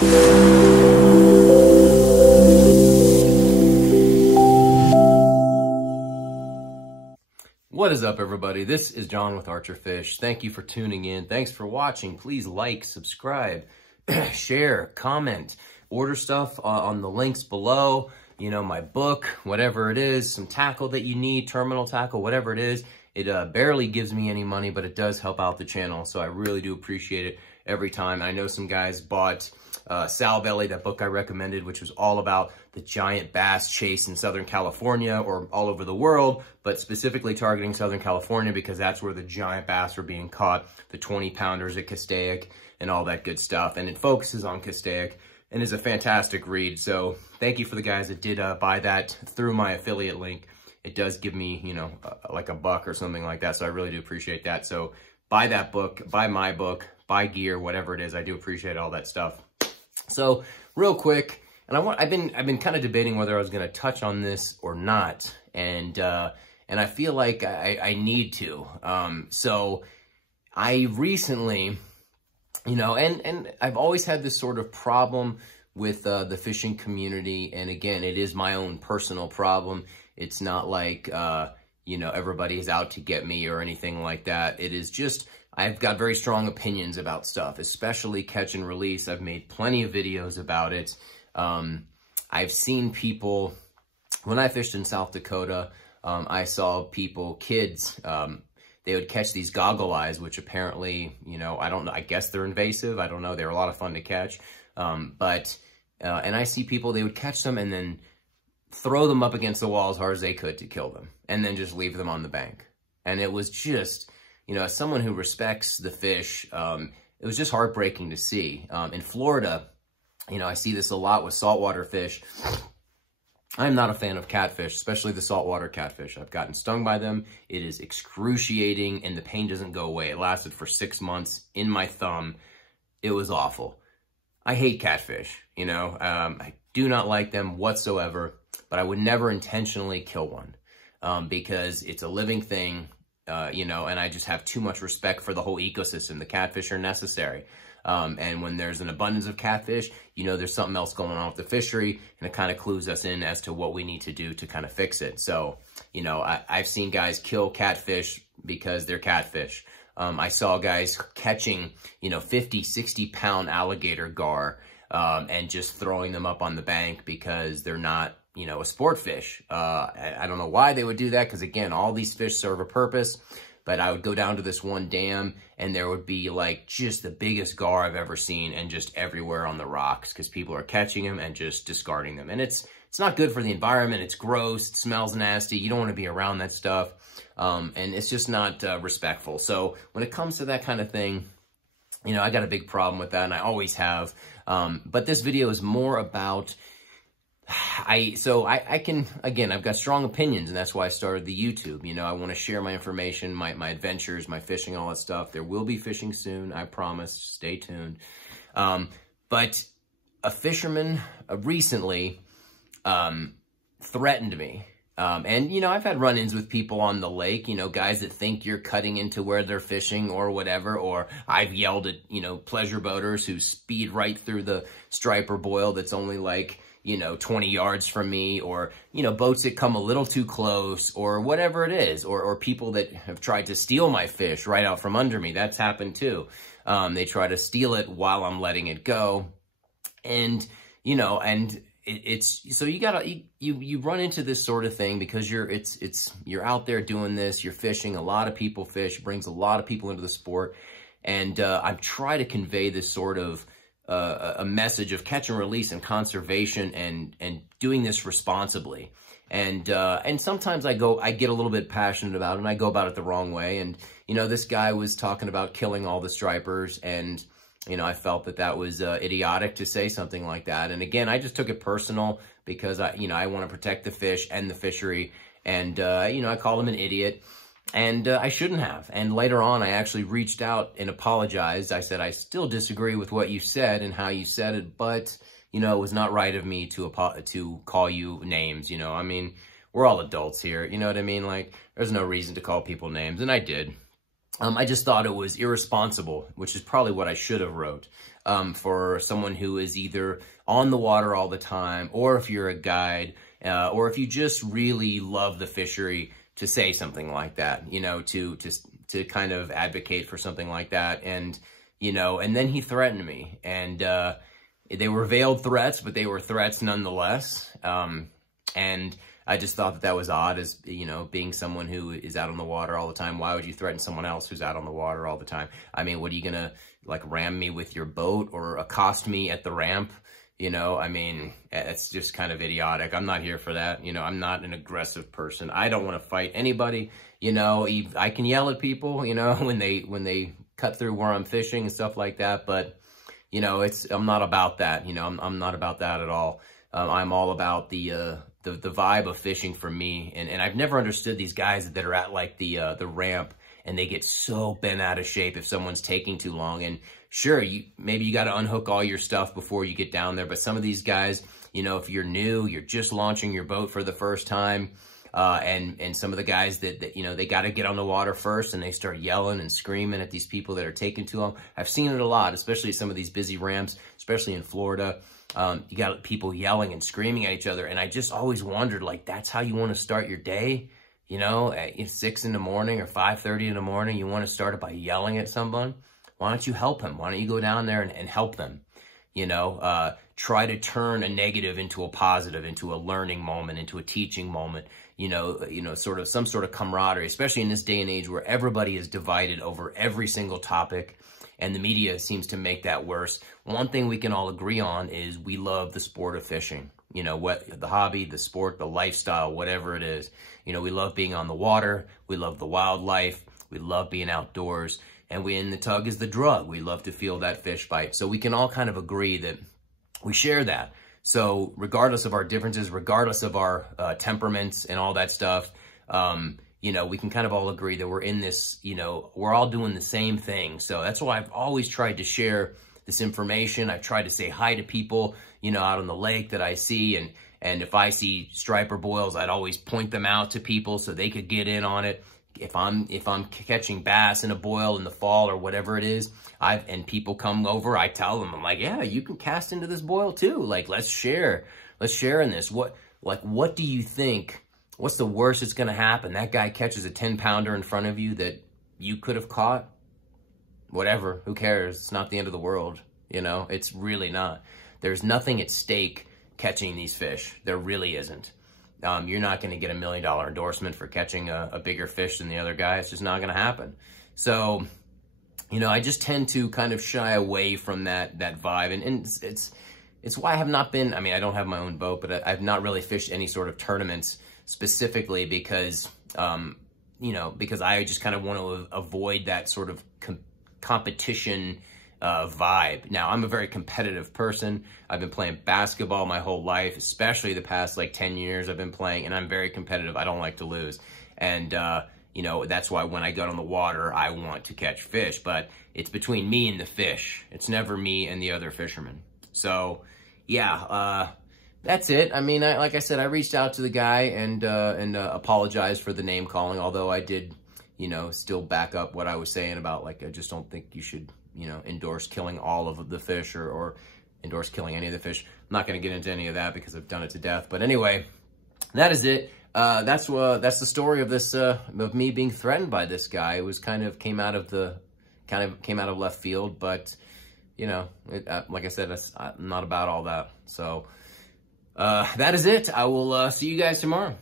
What is up, everybody? This is John with Archer Fish. Thank you for tuning in. Thanks for watching. Please like, subscribe, share, comment, order stuff on the links below. You know, my book, whatever it is, some tackle that you need, terminal tackle, whatever it is. It barely gives me any money, but it does help out the channel. So I really do appreciate it every time. I know some guys bought Sowbelly, that book I recommended, which was all about the giant bass chase in Southern California or all over the world, but specifically targeting Southern California because that's where the giant bass are being caught, the 20-pounders at Keitech and all that good stuff. And it focuses on Keitech and is a fantastic read. So thank you for the guys that did buy that through my affiliate link. It does give me, you know, like a buck or something like that. So I really do appreciate that. So buy that book, buy my book, buy gear, whatever it is. I do appreciate all that stuff. So real quick, and I've been kind of debating whether I was going to touch on this or not, and I feel like I need to. So I recently, you know, and I've always had this sort of problem with the fishing community, and again, it is my own personal problem. It's not like you know, everybody is out to get me or anything like that. It is just, I've got very strong opinions about stuff, especially catch and release. I've made plenty of videos about it. I've seen people, when I fished in South Dakota, I saw people, kids, they would catch these goggle eyes, which apparently, you know, I don't know, I guess they're invasive. I don't know. They're a lot of fun to catch. And I see people, they would catch them and then throw them up against the wall as hard as they could to kill them and then just leave them on the bank. And it was just, you know, as someone who respects the fish, it was just heartbreaking to see. In Florida, you know, I see this a lot with saltwater fish. I'm not a fan of catfish, especially the saltwater catfish. I've gotten stung by them. It is excruciating and the pain doesn't go away. It lasted for 6 months in my thumb. It was awful. I hate catfish, you know. I do not like them whatsoever, but I would never intentionally kill one because it's a living thing. You know, and I just have too much respect for the whole ecosystem. The catfish are necessary. And when there's an abundance of catfish, you know, there's something else going on with the fishery, and it kind of clues us in as to what we need to do to kind of fix it. So, you know, I've seen guys kill catfish because they're catfish. I saw guys catching, you know, 50, 60-pound alligator gar, and just throwing them up on the bank because they're not, you know, a sport fish. I don't know why they would do that because, again, all these fish serve a purpose. But I would go down to this one dam and there would be like just the biggest gar I've ever seen and just everywhere on the rocks because people are catching them and just discarding them. And it's not good for the environment. It's gross. It smells nasty. You don't want to be around that stuff. And it's just not respectful. So when it comes to that kind of thing, you know, I got a big problem with that and I always have. But this video is more about... I can, again, I've got strong opinions, and that's why I started the YouTube. You know, I want to share my information, my adventures, my fishing, all that stuff. There will be fishing soon, I promise. Stay tuned. But a fisherman recently threatened me. And, you know, I've had run-ins with people on the lake, you know, guys that think you're cutting into where they're fishing or whatever, or I've yelled at, you know, pleasure boaters who speed right through the striper boil that's only like, you know, 20 yards from me, or, you know, boats that come a little too close, or whatever it is, or people that have tried to steal my fish right out from under me. That's happened too. They try to steal it while I'm letting it go. And, you know, and it's, so you gotta, you run into this sort of thing because you're out there doing this, you're fishing, a lot of people fish, brings a lot of people into the sport. And, I try to convey this sort of, a message of catch and release and conservation and doing this responsibly. And sometimes I get a little bit passionate about it and I go about it the wrong way. And, you know, this guy was talking about killing all the stripers and, you know, I felt that that was idiotic to say something like that. And again, I just took it personal because I want to protect the fish and the fishery. And, you know, I called him an idiot. And I shouldn't have. And later on, I actually reached out and apologized. I said, I still disagree with what you said and how you said it, but, you know, it was not right of me to call you names, you know. I mean, we're all adults here, you know what I mean? Like, there's no reason to call people names, and I did. I just thought it was irresponsible, which is probably what I should have wrote. for someone who is either on the water all the time, or if you're a guide, or if you just really love the fishery, to say something like that, you know, to kind of advocate for something like that. And, you know, and then he threatened me, and they were veiled threats, but they were threats nonetheless. And I just thought that that was odd, as, you know, being someone who is out on the water all the time. Why would you threaten someone else who's out on the water all the time? I mean, what are you gonna, like, ram me with your boat or accost me at the ramp? You know, I mean, it's just kind of idiotic. I'm not here for that. You know, I'm not an aggressive person. I don't want to fight anybody. You know, I can yell at people, you know, when they cut through where I'm fishing and stuff like that. But, you know, I'm not about that. You know, I'm not about that at all. I'm all about the vibe of fishing for me. And I've never understood these guys that are at, like, the ramp, and they get so bent out of shape if someone's taking too long. And sure, maybe you got to unhook all your stuff before you get down there. But some of these guys, you know, if you're new, you're just launching your boat for the first time, and some of the guys that you know, they got to get on the water first, and they start yelling and screaming at these people that are taking too long. I've seen it a lot, especially some of these busy ramps, especially in Florida. You got people yelling and screaming at each other. And I just always wondered, like, that's how you want to start your day? You know, at 6 in the morning or 5:30 in the morning, you want to start it by yelling at someone? Why don't you help him? Why don't you go down there and help them? You know, try to turn a negative into a positive, into a learning moment, into a teaching moment. You know, sort of some sort of camaraderie, especially in this day and age where everybody is divided over every single topic, and the media seems to make that worse. One thing we can all agree on is we love the sport of fishing. You know, the hobby, the sport, the lifestyle, whatever it is. You know, we love being on the water. We love the wildlife. We love being outdoors. And in the tug is the drug. We love to feel that fish bite. So we can all kind of agree that we share that. So regardless of our differences, regardless of our temperaments and all that stuff, you know, we can kind of all agree that we're in this, you know, we're all doing the same thing. So that's why I've always tried to share this information. I've tried to say hi to people, you know, out on the lake that I see. And if I see striper boils, I'd always point them out to people so they could get in on it. If I'm catching bass in a boil in the fall or whatever it is, and people come over, I tell them, I'm like, yeah, you can cast into this boil too. Like, let's share in this. What do you think? What's the worst that's going to happen? That guy catches a 10-pounder in front of you that you could have caught? Whatever, who cares? It's not the end of the world. You know, it's really not. There's nothing at stake catching these fish. There really isn't. You're not going to get $1 million endorsement for catching a bigger fish than the other guy. It's just not going to happen. So, you know, I just tend to kind of shy away from that vibe. And it's why I have not been, I mean, I don't have my own boat, but I've not really fished any sort of tournaments specifically because, you know, because I just kind of want to avoid that sort of competition vibe. Now, I'm a very competitive person. I've been playing basketball my whole life, especially the past like 10 years I've been playing, and I'm very competitive. I don't like to lose. And, you know, that's why when I get on the water, I want to catch fish, but it's between me and the fish. It's never me and the other fisherman. So, yeah, that's it. I mean, like I said, I reached out to the guy and apologized for the name calling, although I did, you know, still back up what I was saying about, like, I just don't think you should, you know, endorse killing all of the fish or endorse killing any of the fish. I'm not going to get into any of that because I've done it to death. But anyway, that is it. That's the story of this, of me being threatened by this guy. It was kind of came out of left field, but you know, like I said, I'm not about all that. So, that is it. I will see you guys tomorrow.